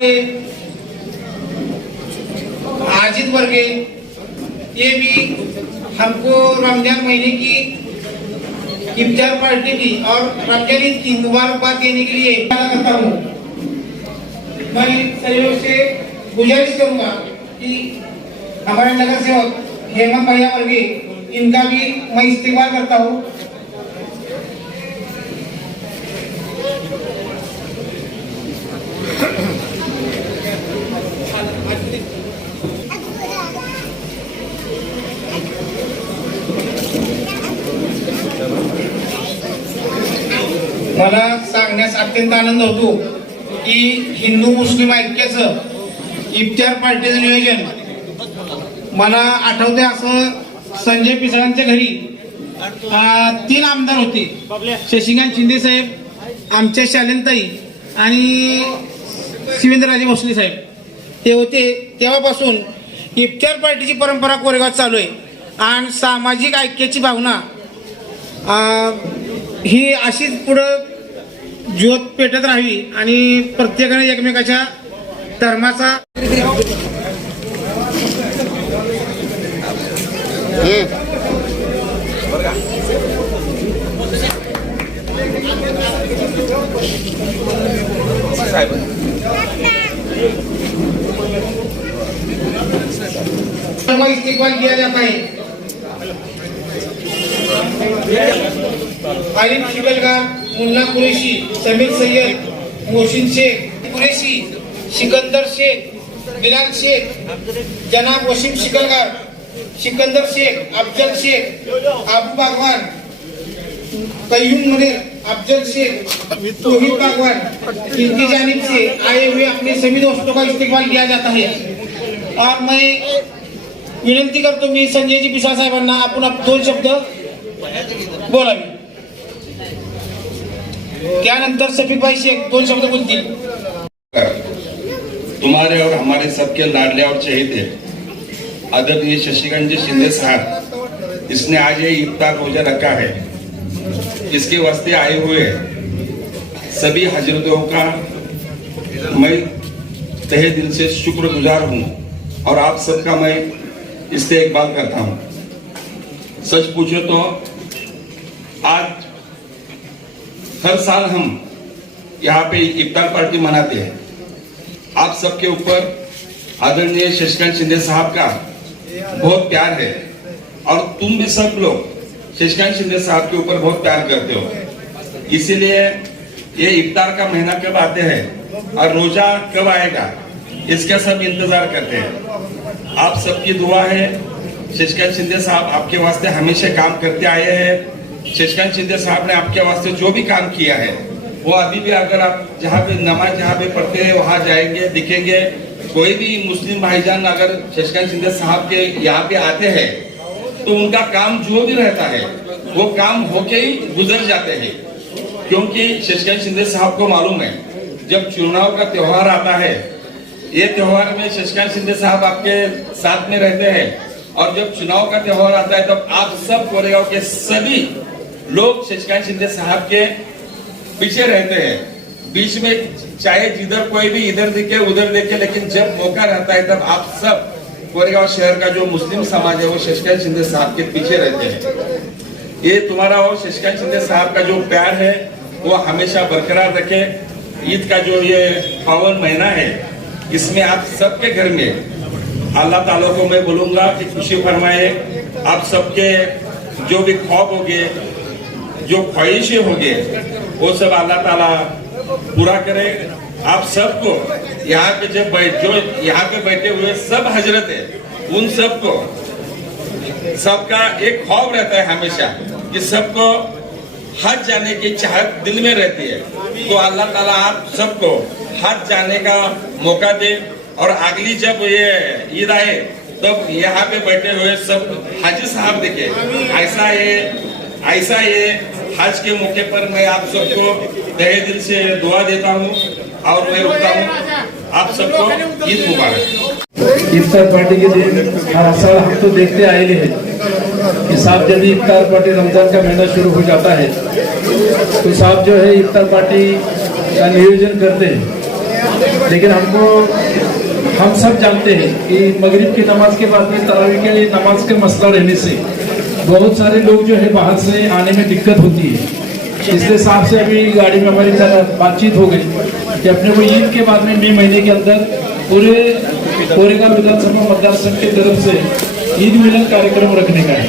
आजिद वर्गे, ये भी हमको रमजान महीने की इफ्तार पार्टी की और रमजान ईद की मुबारकबाद देने के लिए करता हूँ। मैं सहयोग से गुजारिश करूंगा कि हमारे नगर सेवक हेमंत भैया वर्गे, इनका भी मैं इस्तेमाल करता हूँ। मला सांगण्यास अत्यंत आनंद होतो की हिंदू मुस्लिम ऐक्याचं इफ्तार पार्टीचं नियोजन मला आठवते। असं संजय पिसळांच्या घरी 3 आमदार होते, शशिकांत शिंदे साहेब, आमच्या शालेनताई आणि शिवेंद्रराजे भोसले साहेब ते होते। तेव्हापासून इफ्तार पार्टीची परंपरा कोरेगावात चालू आहे आणि सामाजिक ऐक्याची भावना ही अशीच पुढं ज्योत पेटत राहावी आणि प्रत्येकाने एकमेकाच्या धर्माचा इस्तेमाल किया जाता है। आरिफ शिकलगार, मुन्ना कुरैशी, समीर सैयद, मोहसिन शेख कुरैशी, सिकंदर शेख, बिलाल शेख, जनाब वसीम शिकलगार, सिकंदर शेख, अफजल शेख, अबू बागवान, कयूम मुनीर, अफजल शेख, तोहिद बागवान, इनकी जानिब से आए हुए अपने सभी दोस्तों का इस्तेमाल किया जाता है। और मैं विनंती करतो मी संजयजी पिसाळ साहेबांना आपण 2 शब्द बोलावे। त्यानंतर सफीक भाई शेख 2 शब्द बोलतील। तुम्हारे और हमारे सबके लाडले और चहेते आदरणीय शशिकांत जी शिंदे साहब, इसने आज ये इफ्तार रोजा रखा है। इसके वास्ते आए हुए सभी हजरतों का मैं तहे दिल से शुक्रगुजार हूँ और आप सबका मैं इस्तेकबाल करता हूँ। सच पूछो तो आज हर साल हम यहाँ पे इफ्तार पार्टी मनाते हैं। आप सबके ऊपर आदरणीय शशिकांत शिंदे साहब का बहुत प्यार है और तुम भी सब लोग शशिकांत शिंदे साहब के ऊपर बहुत प्यार करते हो। इसीलिए ये इफ्तार का महीना कब आते हैं और रोजा कब आएगा इसका सब इंतजार करते हैं। आप सबकी दुआ है। शशिकांत शिंदे साहब आपके वास्ते हमेशा काम करते आए हैं। शशिकांत शिंदे साहब ने आपके वास्ते जो भी काम किया है वो अभी भी, अगर आप जहाँ पे नमाज जहाँ पे पढ़ते हैं वहां जाएंगे दिखेंगे। कोई भी मुस्लिम भाईजान अगर शशिकांत शिंदे साहब के यहाँ पे आते हैं तो उनका काम जो भी रहता है वो काम होके ही गुजर जाते हैं, क्योंकि शशिकांत शिंदे साहब को मालूम है जब चुनाव का त्योहार आता है, ये त्योहार में शशिकांत शिंदे साहब आपके साथ में रहते हैं। और जब चुनाव का त्योहार आता है तब आप सब कोरेगांव के सभी लोग शशिकांत शिंदे साहब के पीछे रहते हैं। बीच में चाहे जिधर कोई भी इधर दिखे उधर देखे, लेकिन जब मौका रहता है तब आप सब कोरेगांव शहर का जो मुस्लिम समाज है वो शशिकांत शिंदे साहब के पीछे रहते हैं। ये तुम्हारा और शशिकांत शिंदे साहब का जो प्यार है वो हमेशा बरकरार रखे। ईद का जो ये पावन महीना है इसमें आप सबके घर में अल्लाह ताला को मैं बोलूंगा कि खुशी फरमाए। आप सबके जो भी ख्वाब होंगे, जो ख्वाहिशें होंगे, वो सब अल्लाह ताला पूरा करे। आप सबको यहाँ पे जो यहाँ पे बैठे हुए सब हजरत है, उन सबको सबका एक ख्वाब रहता है हमेशा कि सबको हज जाने की चाहत दिल में रहती है। तो अल्लाह ताला आप सबको हज जाने का मौका दे और अगली जब ये ईद आए तब यहाँ पे बैठे हुए सब हाजी साहब दिखे। ऐसा ये हज के मौके पर मैं आप सबको तहे दिल से दुआ देता हूँ और मैं रुकता हूँ। आप सबको ईद मुबारक। इफ्तार पार्टी के दिन हर साल हम तो देखते आए हैं कि साहब जब इफ्तार पार्टी रमजान का महीना शुरू हो जाता है तो साहब जो है इफ्तार पार्टी का नियोजन करते हैं। लेकिन हम सब जानते हैं कि मगरिब की नमाज के बाद में तरावी के नमाज का मसला रहने से बहुत सारे लोग जो है बाहर से आने में दिक्कत होती है। इसलिए साहब से अभी गाड़ी में हमारी बातचीत हो गई कि अपने को ईद के बाद में मई महीने के अंदर पूरे कोरेगांव विधानसभा मतदार संघ की तरफ से ईद मिलन कार्यक्रम रखने का है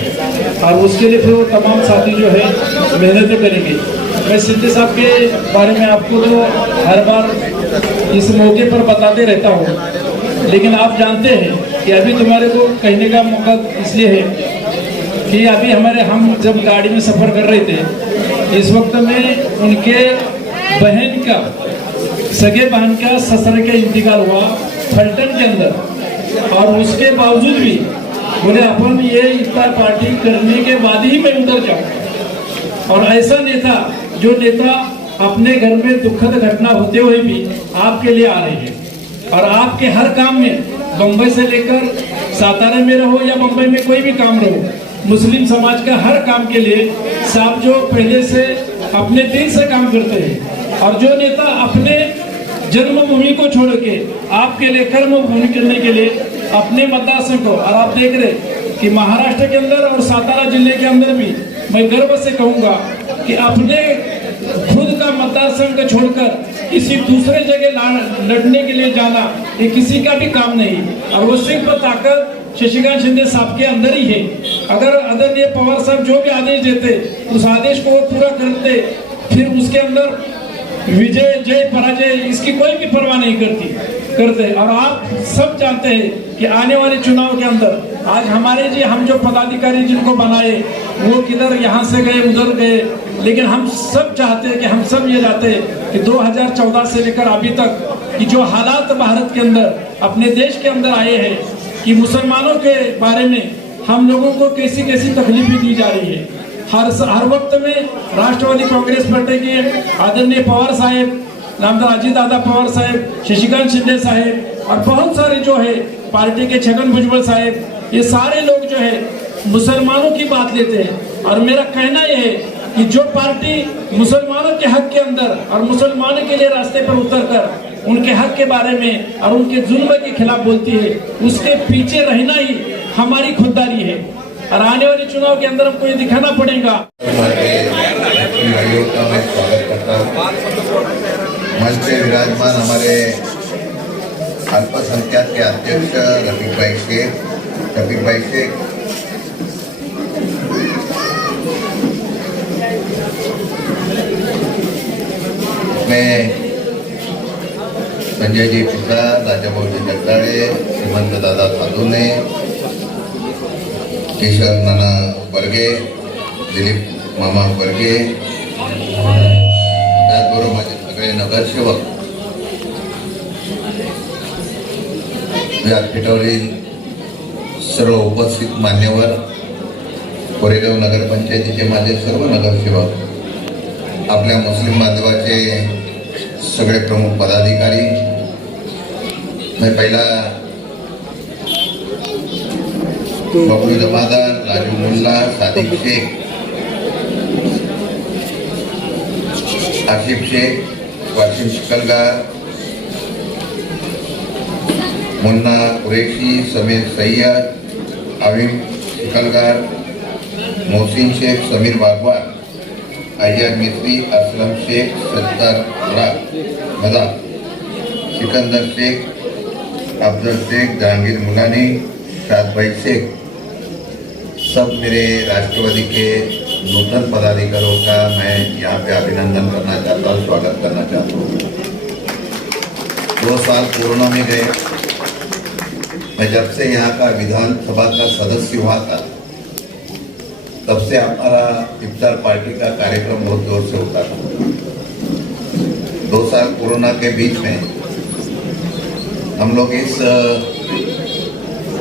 और उसके लिए फिर वो तमाम साथी जो है मेहनतें करेंगे। मैं सिद्धि साहब के बारे में आपको तो हर बार इस मौके पर बताते रहता हूँ, लेकिन आप जानते हैं कि अभी तुम्हारे को कहने का मौका इसलिए है कि अभी हम जब गाड़ी में सफ़र कर रहे थे, इस वक्त में उनके बहन का सगे बहन का ससुर का इंतकाल हुआ फलटन के अंदर, और उसके बावजूद भी बोले अपन ये इफ्तार पार्टी करने के बाद ही मैं उधर जाऊँ। और ऐसा नेता जो नेता अपने घर में दुखद घटना होते हुए भी आपके लिए आ रहे हैं और आपके हर काम में, बम्बई से लेकर सातारा में रहो या बम्बई में कोई भी काम रहो, मुस्लिम समाज का हर काम के लिए साहब जो पहले से अपने दिल से काम करते हैं। और जो नेता अपने जन्मभूमि को छोड़ के आपके लिए कर्मभूमि करने के लिए अपने मतदार संघ को, और आप देख रहे कि महाराष्ट्र के अंदर और सातारा जिले के अंदर भी मैं गर्व से कहूंगा कि अपने खुद का मतदार संघ छोड़कर किसी दूसरे जगह लड़ने के लिए जाना ये किसी का भी काम नहीं, और वो सिर्फ ताकत शशिकांत शिंदे साहब के अंदर ही है। अगर आदरणीय पवार साहब जो भी आदेश देते उस आदेश को वो पूरा करते, फिर उसके अंदर विजय जय पराजय इसकी कोई भी परवाह नहीं करते। और आप सब जानते हैं कि आने वाले चुनाव के अंदर आज हमारे हम जो पदाधिकारी जिनको बनाए वो किधर यहाँ से गए उधर गए, लेकिन हम सब चाहते हैं कि हम सब ये चाहते हैं कि 2014 से लेकर अभी तक कि जो हालात भारत के अंदर अपने देश के अंदर आए हैं कि मुसलमानों के बारे में हम लोगों को कैसी कैसी तकलीफें दी जा रही है। हर वक्त में राष्ट्रवादी कांग्रेस पार्टी के आदरणीय पवार साहेब, नामदार अजीत दादा पवार साहेब, शशिकांत शिंदे साहेब और बहुत सारे जो है पार्टी के छगन भुजबल साहेब, ये सारे लोग जो है मुसलमानों की बात लेते हैं। और मेरा कहना यह है कि जो पार्टी मुसलमानों के हक के अंदर और मुसलमानों के लिए रास्ते पर उतरकर उनके हक के बारे में और उनके जुल्म के खिलाफ बोलती है, उसके पीछे रहना ही हमारी खुददारी है। और आने वाले चुनाव के अंदर हमको ये दिखाना पड़ेगा। मैं स्वागत करता हूँ। मंच पे विराजमान हमारे अल्पसंख्यक के अध्यक्ष रफीक भाई शेख, मैं संजय जी पिता, राजाभाऊ जी जगदाळे, श्रीमंत दादा साधुने, केशव नाना बर्गे, दिलीप मामा बर्गे, त्याचबरोबर माझे सगळे नगरसेवक, व्यासपीठावरील सर्व उपस्थित मान्यवर, कोरेगाव नगरपंचायतीचे माझे सर्व नगरसेवक, आपल्या मुस्लिम बांधवाचे सगळे प्रमुख पदाधिकारी, मैं पहिला बबलू जमादार, राजू मुल्ला, सादिक शेख, आसिफ शेख, वासिम शिकलगार, मुन्ना कुरैशी, समीर सैयद, अवीम शिकलगार, मोहसिन शेख, समीर बागवान, अय्यर मिस्त्री, असलम शेख, सत्तार मदा, सिकंदर शेख, अफजल शेख, जहांगीर मुलानी, शाद भाई शेख, सब मेरे राष्ट्रवादी के नूतन पदाधिकारियों का मैं यहाँ पे अभिनंदन करना चाहता हूँ, स्वागत करना चाहता हूँ। 2 साल कोरोना में गए। मैं जब से यहाँ का विधानसभा का सदस्य हुआ था तब से हमारा इफ्तार पार्टी का कार्यक्रम बहुत जोर से होता था। 2 साल कोरोना के बीच में हम लोग इस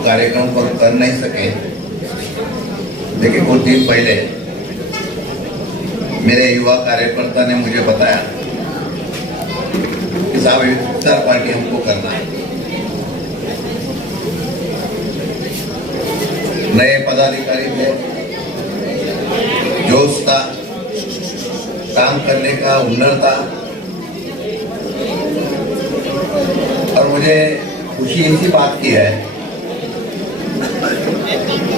कार्यक्रम को कर नहीं सके, लेकिन कुछ दिन पहले मेरे युवा कार्यकर्ता ने मुझे बताया कि साहब इफ्तार पार्टी हमको करना है। नए पदाधिकारी थे, जोश था, काम करने का हुनर था। मुझे खुशी इसी बात की है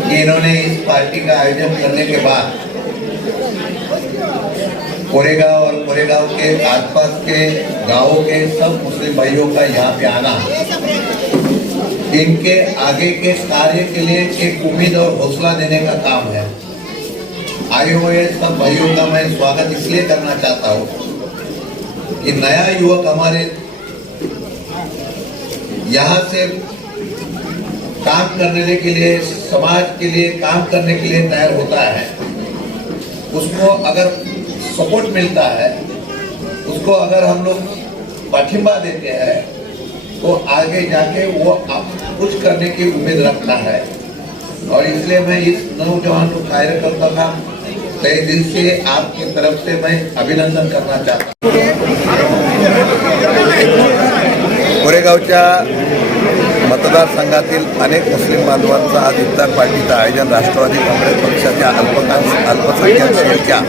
कि इन्होंने इस पार्टी का आयोजन करने के बाद कोरेगांव और कोरेगांव के आसपास के गांवों के सब मुस्लिम भाइयों का यहाँ पे आना इनके आगे के कार्य के लिए एक उम्मीद और हौसला देने का काम है। आए हुए सब भाइयों का मैं स्वागत इसलिए करना चाहता हूँ कि नया युवक हमारे यहाँ से काम करने के लिए, समाज के लिए काम करने के लिए तैयार होता है, उसको अगर सपोर्ट मिलता है, उसको अगर हम लोग पाठिंबा देते हैं तो आगे जाके वो कुछ करने की उम्मीद रखता है। और इसलिए मैं इस नौजवान कार्यकर्ता का तहे दिल से आपकी तरफ से मैं अभिनंदन करना चाहता हूँ। कोरेगावच्या मतदारसंघातील अनेक मुस्लिम बांधवांचं आज इफ्तार पार्टीचं आयोजन राष्ट्रवादी काँग्रेस पक्षाच्या अल्पसंख्याक सेलच्या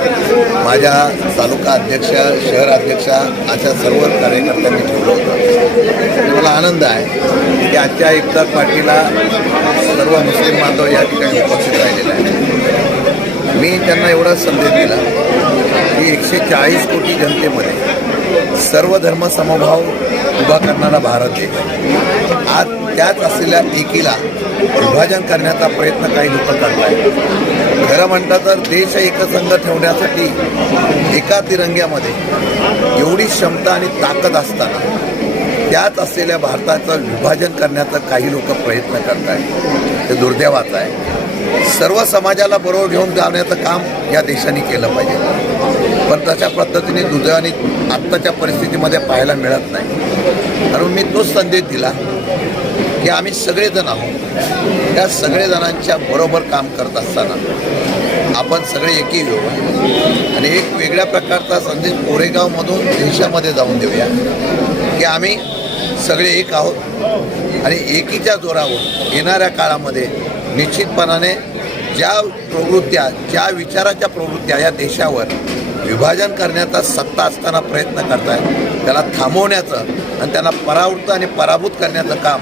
माझ्या तालुका अध्यक्ष, शहर अध्यक्ष अशा सर्व कार्यकर्त्यांनी ठेवलं होतं। मला आनंद आहे की आजच्या इफ्तार पार्टीला सर्व मुस्लिम बांधव या ठिकाणी उपस्थित राहिलेले आहेत। मी त्यांना एवढा संदेश दिला की 140 कोटी जनतेमध्ये सर्व धर्म समभाव उभा करणारा भारत देश आज त्याच असलेल्या एकीला विभाजन करण्याचा प्रयत्न काही लोक करत आहेत। खरं म्हणता तर देश एकसंघ ठेवण्यासाठी एका तिरंग्यामध्ये एवढी क्षमता आणि ताकद असताना त्याच असलेल्या भारताचं विभाजन करण्याचा काही लोक प्रयत्न करत आहेत। ते दुर्दैवाचं आहे। सर्व समाजाला बरोबर घेऊन जाण्याचं काम या देशाने केलं पाहिजे, पण तशा पद्धतीने दुर्दैवाने आत्ताच्या परिस्थितीमध्ये पाहायला मिळत नाही। म्हणून मी तोच संदेश दिला की आम्ही सगळेजण आहोत, त्या सगळेजणांच्या बरोबर काम करत असताना आपण सगळे एकी येऊ आणि एक वेगळ्या प्रकारचा संदेश कोरेगावमधून देशामध्ये जाऊन देऊया की आम्ही सगळे एक आहोत आणि एकीच्या जोरावर येणाऱ्या काळामध्ये निश्चितपणाने ज्या प्रवृत्त्या, ज्या विचाराच्या प्रवृत्त्या या देशावर विभाजन करण्याचा सत्ता असताना प्रयत्न करतायत त्याला थांबवण्याचं आणि त्यांना परावृत्त आणि पराभूत करण्याचं काम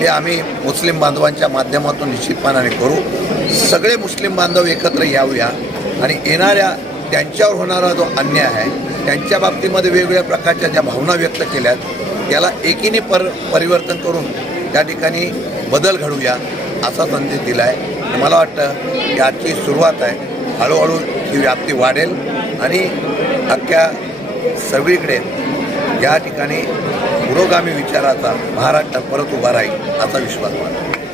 हे आम्ही मुस्लिम बांधवांच्या माध्यमातून निश्चितपणाने करू। सगळे मुस्लिम बांधव एकत्र यावूया आणि येणाऱ्या त्यांच्यावर होणारा जो अन्याय आहे त्यांच्या बाबतीमध्ये वेगवेगळ्या प्रकारच्या ज्या भावना व्यक्त केल्यात त्याला एकीने परिवर्तन करून त्या ठिकाणी बदल घडवूया असा संदेश दिला आहे। मला वाटतं की आजची सुरुवात आहे, हळूहळू ही व्याप्ती वाढेल आणि अख्ख्या सगळीकडे या ठिकाणी पुरोगामी विचाराचा महाराष्ट्र परत उभा राहील असा विश्वास मला।